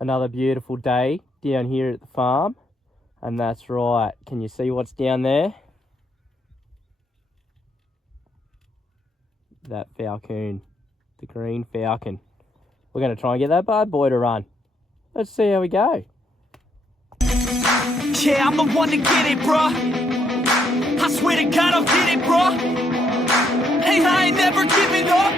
Another beautiful day down here at the farm. And that's right. Can you see what's down there? That falcon. The green falcon. We're going to try and get that bad boy to run. Let's see how we go. Yeah, I'm the one to get it, bruh. I swear to God I'll get it, bruh. Hey, I ain't never giving up.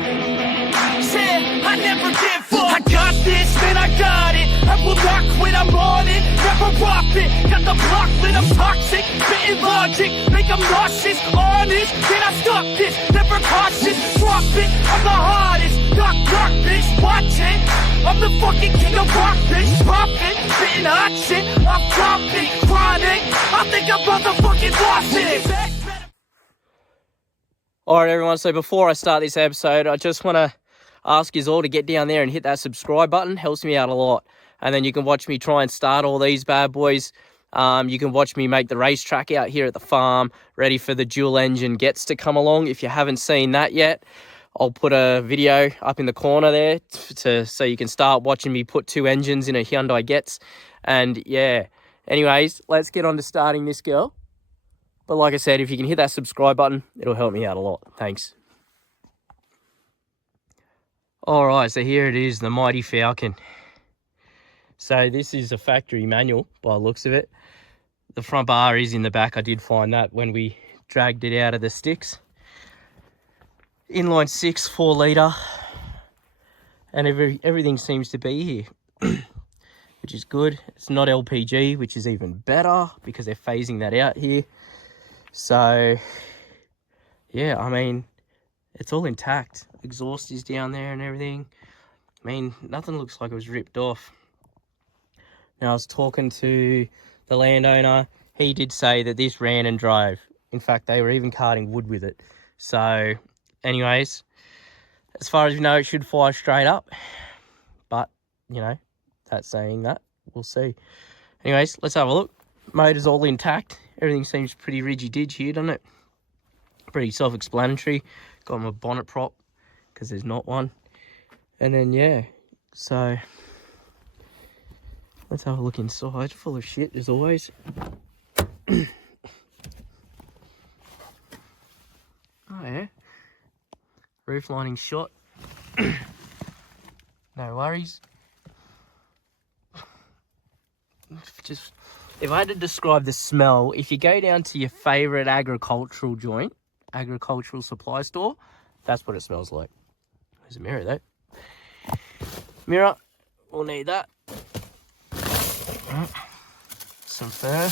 Yeah, I never give up. I got this, man, I got it. I will not quit, I'm on it. Never rock it. Got the block lit, I'm toxic. Spitting logic, make them nauseous. Honest, can I stop this? Never cautious, drop it. I'm the hardest. Knock, knock, bitch, watch it. I'm the fucking king of rock, bitch. Poppin', spitting hot shit. I'm dropping, chronic. I think I'm motherfucking lost it. Alright everyone, so before I start this episode, I just want to ask you all to get down there and hit that subscribe button. Helps me out a lot. And then you can watch me try and start all these bad boys. You can watch me make the racetrack out here at the farm, ready for the dual engine gets to come along. If you haven't seen that yet, I'll put a video up in the corner there so you can start watching me put 2 engines in a Hyundai Getz. And yeah, anyways, let's get on to starting this girl. But like I said, if you can hit that subscribe button, it'll help me out a lot. Thanks. Alright, so here it is, the mighty Falcon. So this is a factory manual by the looks of it. The front bar is in the back. I did find that when we dragged it out of the sticks. Inline 6, 4 litre. And everything seems to be here, which is good. It's not LPG, which is even better because they're phasing that out here. So, yeah, I mean, it's all intact. Exhaust is down there and everything. I mean, nothing looks like it was ripped off. Now, I was talking to the landowner. He did say that this ran and drove. In fact, they were even carting wood with it. So, anyways, as far as we know, it should fire straight up. But, you know, that's saying that. We'll see. Anyways, let's have a look. Motor's all intact. Everything seems pretty ridgy-dig here, doesn't it? Pretty self-explanatory. Got my bonnet prop, because there's not one. And then, yeah, so let's have a look inside. Full of shit, as always. Oh, yeah. Roof lining shot. No worries. Just, if I had to describe the smell, if you go down to your favourite agricultural joint, agricultural supply store, that's what it smells like. There's a mirror though. Mirror, we'll need that. Some fur.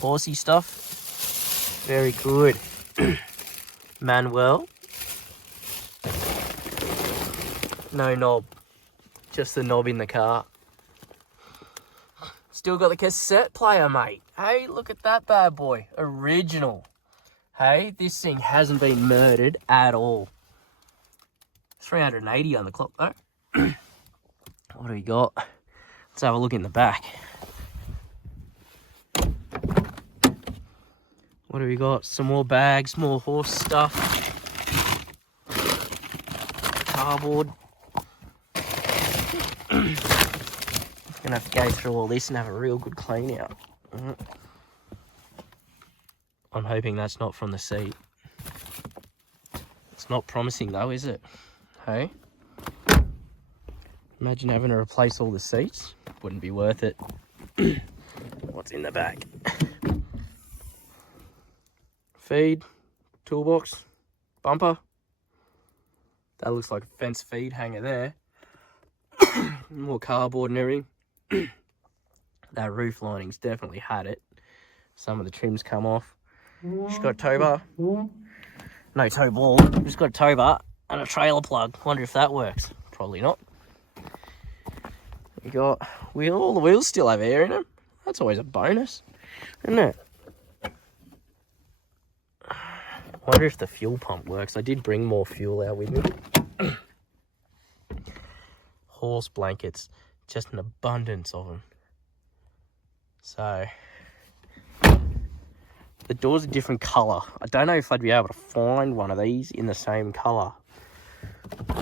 Horsey stuff. Very good. Manuel. No knob. Just the knob in the car. Still got the cassette player, mate. Hey, look at that bad boy. Original. Hey, this thing hasn't been murdered at all. 380 on the clock, though. What do we got? Let's have a look in the back. What do we got? Some more bags, more horse stuff. Cardboard. Gonna have to go through all this and have a real good clean out. I'm hoping that's not from the seat. It's not promising though, is it? Hey? Imagine having to replace all the seats. Wouldn't be worth it. What's in the back? Feed, toolbox, bumper. That looks like a fence feed hanger there. More cardboard and everything. That roof lining's definitely had it. Some of the trim's come off. Just got a tow bar. No tow ball. Just got a tow bar and a trailer plug. Wonder if that works. Probably not. We got all the wheels still have air in them. That's always a bonus, isn't it? Wonder if the fuel pump works. I did bring more fuel out with me. Horse blankets. Just an abundance of them. So, the door's a different colour. I don't know if I'd be able to find one of these in the same colour.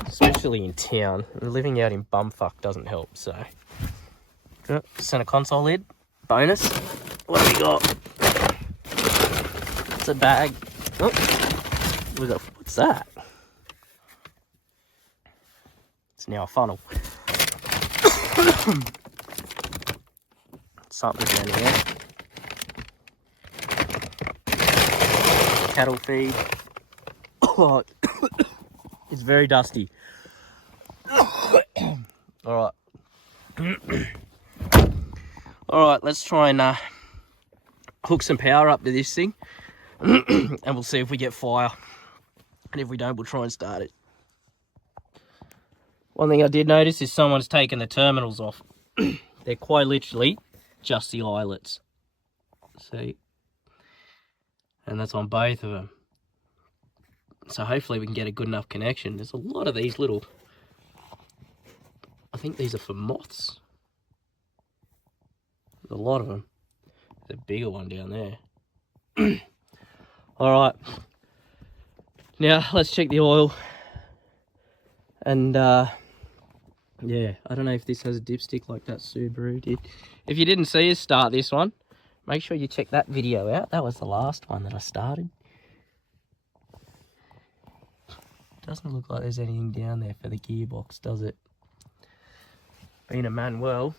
especially in town. Living out in bumfuck doesn't help, so. Center console lid, bonus. What do we got? It's a bag. Oh, what's that? It's now a funnel. Something down here. Cattle feed. Oh, it's very dusty. All right. All right, let's try and hook some power up to this thing. And we'll see if we get fire. And if we don't, we'll try and start it. One thing I did notice is someone's taken the terminals off. They're quite literally just the eyelets. See? And that's on both of them. So hopefully we can get a good enough connection. There's a lot of these little... I think these are for moths. There's a lot of them. There's a bigger one down there. Alright. Now, let's check the oil. And, yeah, I don't know if this has a dipstick like that Subaru did. If you didn't see us start this one, make sure you check that video out. That was the last one that I started. Doesn't look like there's anything down there for the gearbox, does it? Being a Manuel,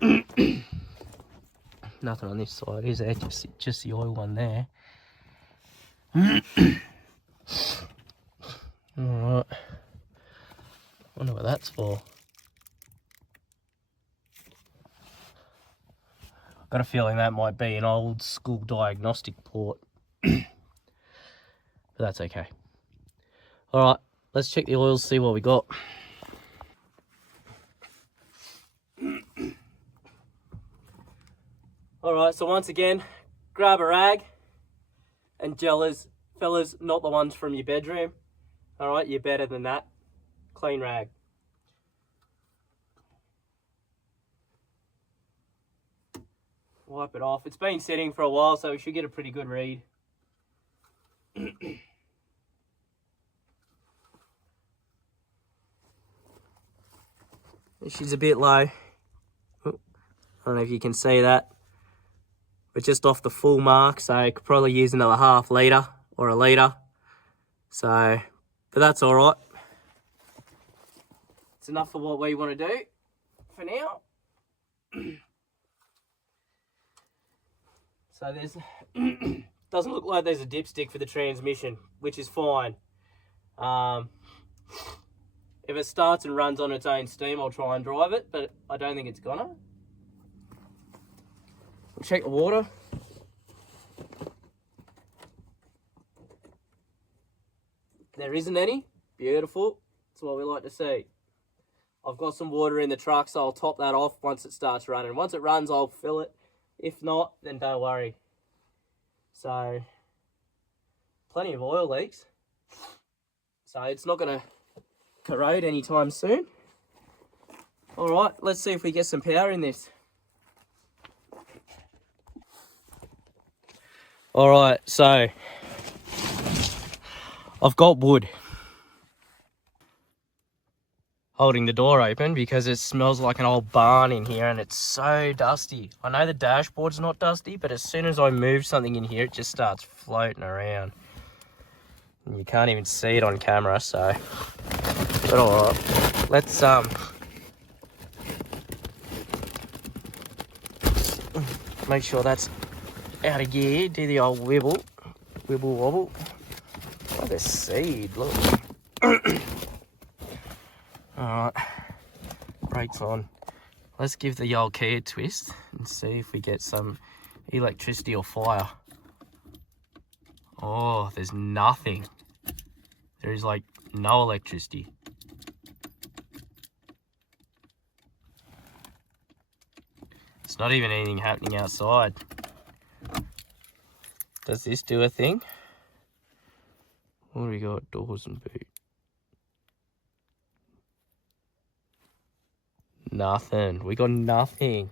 nothing on this side, is there? Just the oil one there. Alright. Wonder what that's for. I've got a feeling that might be an old school diagnostic port. But that's okay. Alright, let's check the oils, see what we got. Alright, so once again, grab a rag and gellas, fellas, not the ones from your bedroom. Alright, you're better than that. Clean rag. Wipe it off. It's been sitting for a while, so we should get a pretty good read. She's a bit low. I don't know if you can see that. But just off the full mark, so I could probably use another ½ litre or a litre. So, but that's alright. It's enough for what we want to do for now. So there's, doesn't look like there's a dipstick for the transmission, which is fine. If it starts and runs on its own steam, I'll try and drive it, but I don't think it's gonna. We'll check the water. There isn't any. Beautiful. That's what we like to see. I've got some water in the truck, so I'll top that off once it starts running. Once it runs, I'll fill it. If not, then don't worry. So, plenty of oil leaks. So it's not going to corrode anytime soon. Alright, let's see if we get some power in this. Alright, so I've got wood holding the door open because it smells like an old barn in here and it's so dusty. I know the dashboard's not dusty, but as soon as I move something in here, it just starts floating around. And you can't even see it on camera, so. But alright, let's make sure that's out of gear. Do the old wibble wobble. Like a seed, look. Alright, brakes on. Let's give the old key a twist and see if we get some electricity or fire. Oh, there's nothing. There is like no electricity. It's not even anything happening outside. Does this do a thing? What do we got? Doors and boot. Nothing. We got nothing.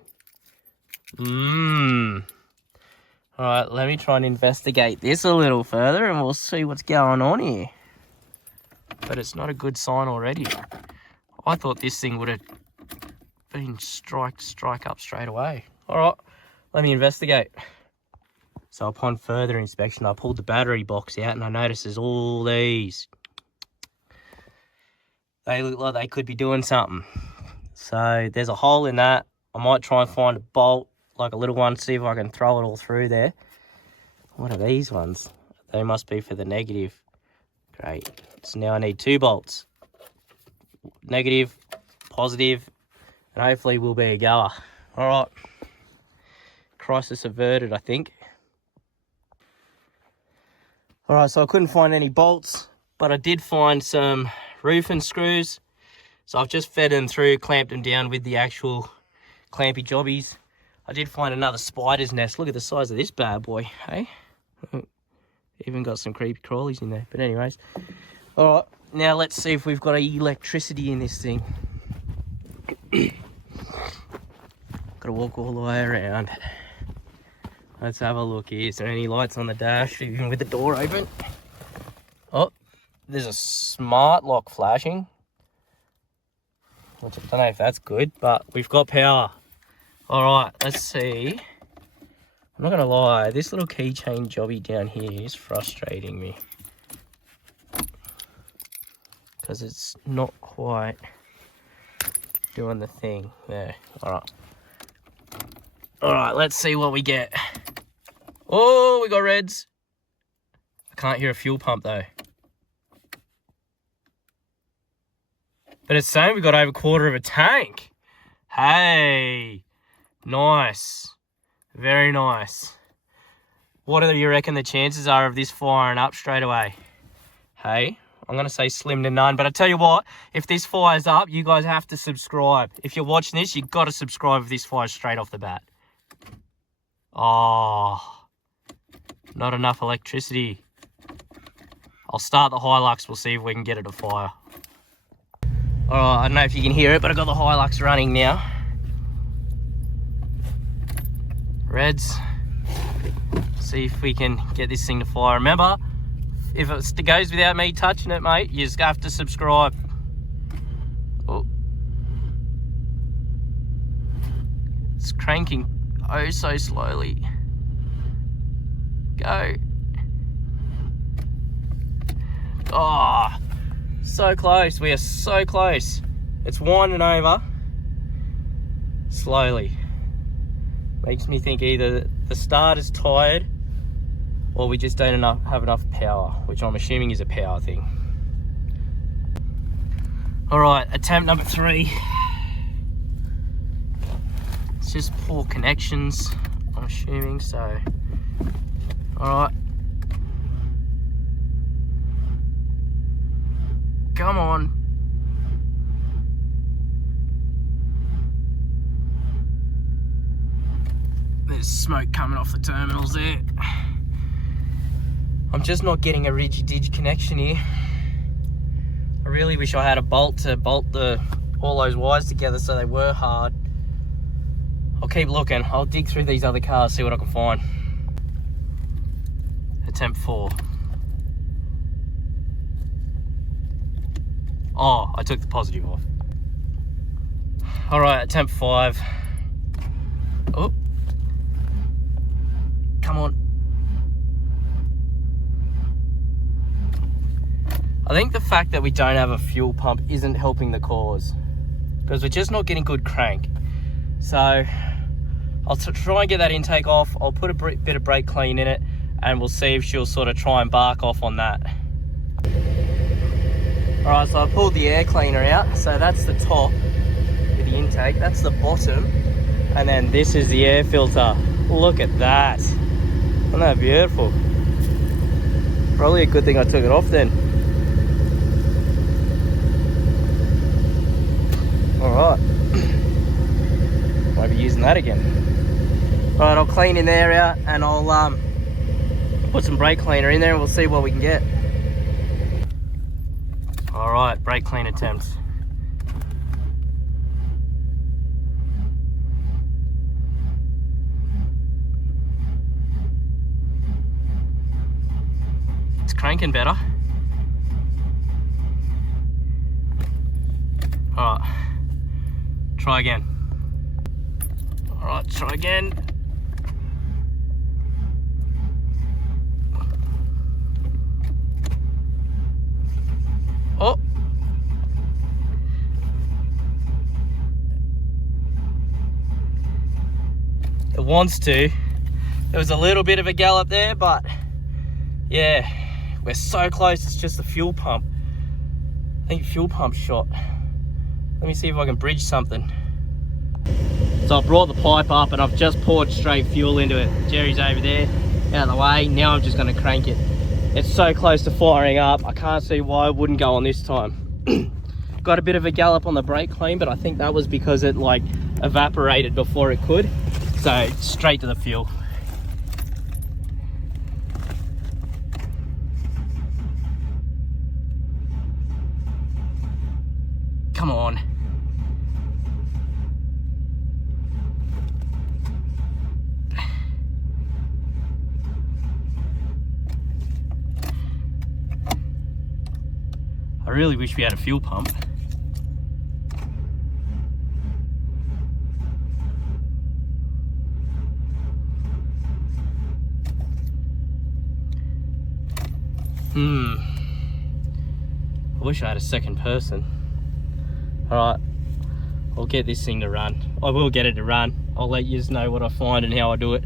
Alright, let me try and investigate this a little further and we'll see what's going on here. but it's not a good sign already. I thought this thing would have been strike up straight away. All right, let me investigate. So upon further inspection, I pulled the battery box out and I noticed there's all these. They look like they could be doing something. So there's a hole in that. I might try and find a bolt, like a little one, see if I can throw it all through there. What are these ones? They must be for the negative. Great. So now I need 2 bolts. Negative, positive, and hopefully we'll be a goer. All right. Crisis averted, I think. All right, so I couldn't find any bolts, but I did find some roofing screws. So I've just fed them through, clamped them down with the actual clampy jobbies. I did find another spider's nest. Look at the size of this bad boy, hey? Even got some creepy crawlies in there. But anyways, all right, now let's see if we've got electricity in this thing. Gotta walk all the way around. Let's have a look here. Is there any lights on the dash, even with the door open? Oh, there's a smart lock flashing. Which I don't know if that's good, but we've got power. All right, let's see. I'm not gonna lie, this little keychain jobby down here is frustrating me. Because it's not quite doing the thing there. All right. All right, let's see what we get. Oh, we got reds. I can't hear a fuel pump though. But it's saying we got over a quarter of a tank. Hey, nice. Very nice. What do you reckon the chances are of this firing up straight away? Hey, I'm going to say slim to none. But I tell you what, if this fires up, you guys have to subscribe. If you're watching this, you've got to subscribe if this fires straight off the bat. Oh, not enough electricity. I'll start the Hilux. We'll see if we can get it to fire. All right, I don't know if you can hear it, but I've got the Hilux running now. Reds. See if we can get this thing to fire. Remember, if it goes without me touching it, mate, you just have to subscribe. Oh. It's cranking oh so slowly. Go. Oh, so close. We are so close. It's winding over slowly. Makes me think either the starter's tired or we just don't have enough power, which I'm assuming is a power thing. All right, attempt number 3. It's just poor connections, I'm assuming, so. All right. Come on. There's smoke coming off the terminals there. I'm just not getting a ridgy-dig connection here. I really wish I had a bolt to bolt all those wires together so they were hard. I'll keep looking. I'll dig through these other cars, see what I can find. Attempt 4. Oh, I took the positive off. All right, attempt 5. Oh. Come on. I think the fact that we don't have a fuel pump isn't helping the cause, because we're just not getting good crank. So I'll try and get that intake off. I'll put a bit of brake clean in it and we'll see if she'll sort of try and bark off on that. All right, so I pulled the air cleaner out. So that's the top with the intake, that's the bottom, and then this is the air filter. Look at that. Isn't that beautiful? Probably a good thing I took it off then. All right. Won't be using that again. All right, I'll clean in there out and I'll put some brake cleaner in there and we'll see what we can get. All right, brake clean attempt. It's cranking better. All right, try again. All right, try again. Oh. It wants to. There was a little bit of a gallop there, but yeah, we're so close. It's just the fuel pump. I think fuel pump shot. Let me see if I can bridge something. So I brought the pipe up and I've just poured straight fuel into it. Jerry's over there, out of the way. Now I'm just going to crank it. It's so close to firing up. I can't see why it wouldn't go on this time. Got a bit of a gallop on the brake clean, but I think that was because it like evaporated before it could. So straight to the fuel. Come on. I really wish we had a fuel pump. I wish I had a second person. Alright, I'll get this thing to run. I will get it to run. I'll let you know what I find and how I do it.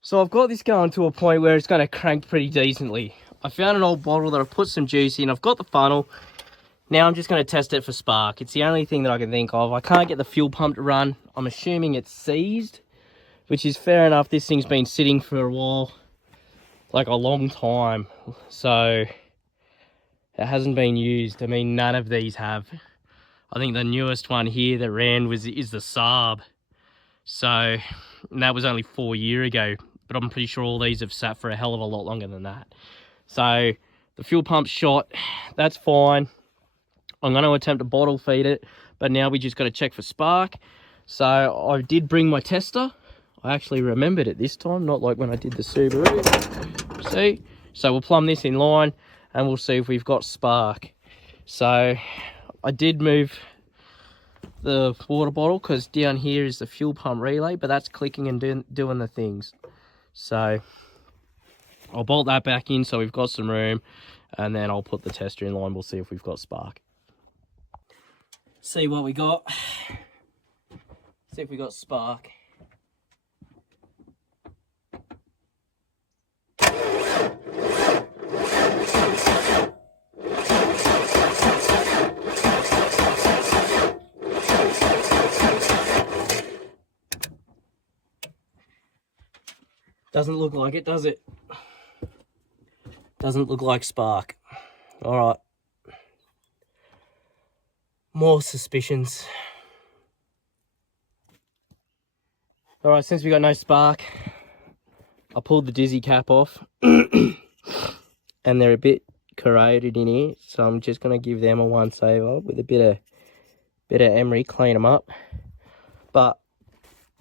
So I've got this going to a point where it's going to crank pretty decently. I found an old bottle that I've put some juice in. I've got the funnel. Now I'm just going to test it for spark. It's the only thing that I can think of. I can't get the fuel pump to run. I'm assuming it's seized, which is fair enough. This thing's been sitting for a while, like a long time. So it hasn't been used. I mean, none of these have. I think the newest one here that ran is the Saab. So, and that was only 4 years ago. But I'm pretty sure all these have sat for a hell of a lot longer than that. So the fuel pump's shot. That's fine. I'm going to attempt to bottle feed it. But now we just got to check for spark. So I did bring my tester. I actually remembered it this time, not like when I did the Subaru. See? So we'll plumb this in line and we'll see if we've got spark. So I did move the water bottle because down here is the fuel pump relay, but that's clicking and doing the things. So I'll bolt that back in so we've got some room, and then I'll put the tester in line. We'll see if we've got spark. See what we got. See if we got spark. Doesn't look like it, does it? Doesn't look like spark. All right. More suspicions. All right, since we got no spark, I pulled the dizzy cap off and they're a bit corroded in here. So I'm just gonna give them a once over with a bit of emery, clean them up. But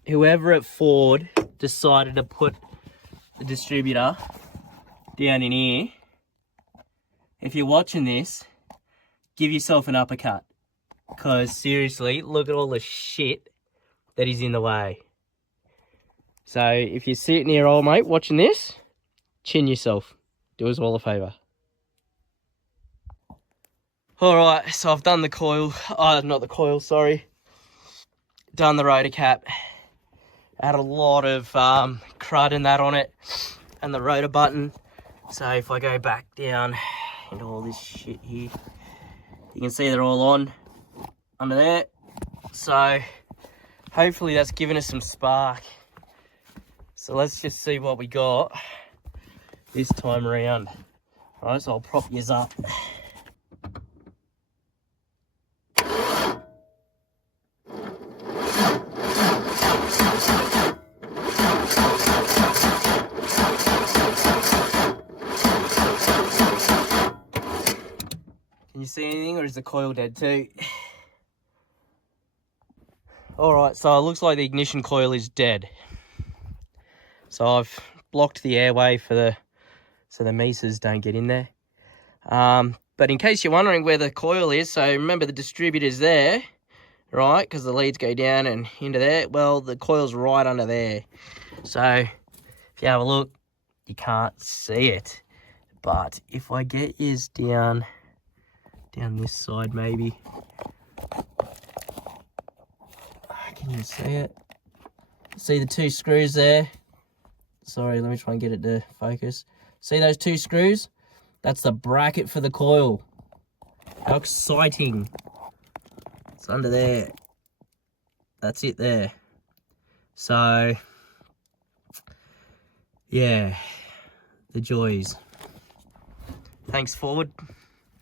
whoever at Ford decided to put the distributor down in here, if you're watching this, give yourself an uppercut, because seriously, look at all the shit that is in the way. So if you're sitting here, old mate, watching this, chin yourself. Do us all a favour. Alright, so I've done the coil, not the coil, sorry. Done the rotor cap. Had a lot of crud and that on it, and the rotor button. So if I go back down into all this shit here, you can see they're all on under there. So hopefully that's given us some spark. So let's just see what we got this time around. All right, so I'll prop yours up. Can you see anything, or is the coil dead too? Alright, so it looks like the ignition coil is dead. So I've blocked the airway so the mesas don't get in there. But in case you're wondering where the coil is, so remember the distributor's there, right? Because the leads go down and into there. Well, the coil's right under there. So if you have a look, you can't see it. But if I get yours down this side maybe. Can you see it? See the 2 screws there? Sorry, let me try and get it to focus. See those 2 screws? That's the bracket for the coil. How exciting. It's under there. That's it there. So, yeah, the joys. Thanks, Ford.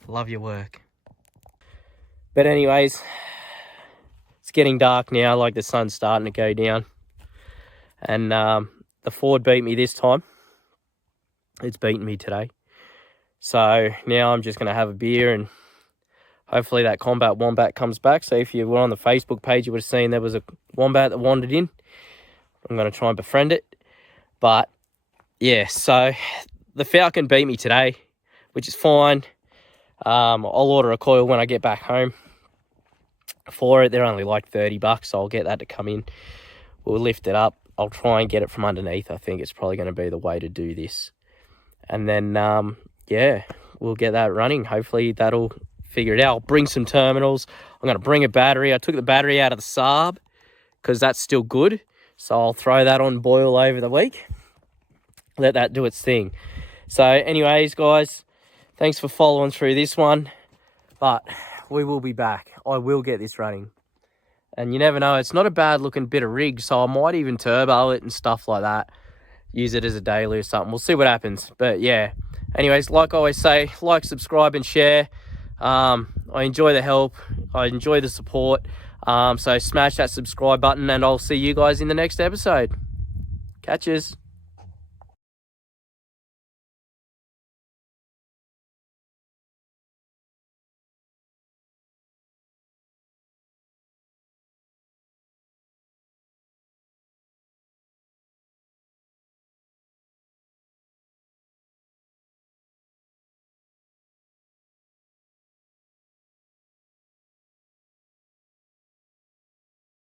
Love your work. But anyways, it's getting dark now, like the sun's starting to go down. And the Ford beat me this time. It's beaten me today. So now I'm just going to have a beer and hopefully that combat wombat comes back. So if you were on the Facebook page, you would have seen there was a wombat that wandered in. I'm going to try and befriend it. But yeah, so the falcon beat me today, which is fine. I'll order a coil when I get back home for it. They're only like $30, so I'll get that to come in. We'll lift it up. I'll try and get it from underneath. I think it's probably going to be the way to do this. And then, yeah, we'll get that running. Hopefully that'll figure it out. I'll bring some terminals. I'm going to bring a battery. I took the battery out of the Saab because that's still good. So I'll throw that on boil over the week. Let that do its thing. So anyways, guys, thanks for following through this one. But we will be back. I will get this running. And you never know, it's not a bad looking bit of rig, so I might even turbo it and stuff like that. Use it as a daily or something. We'll see what happens. But yeah, anyways, like I always say, like, subscribe and share. I enjoy the help. I enjoy the support. So smash that subscribe button and I'll see you guys in the next episode. Catches.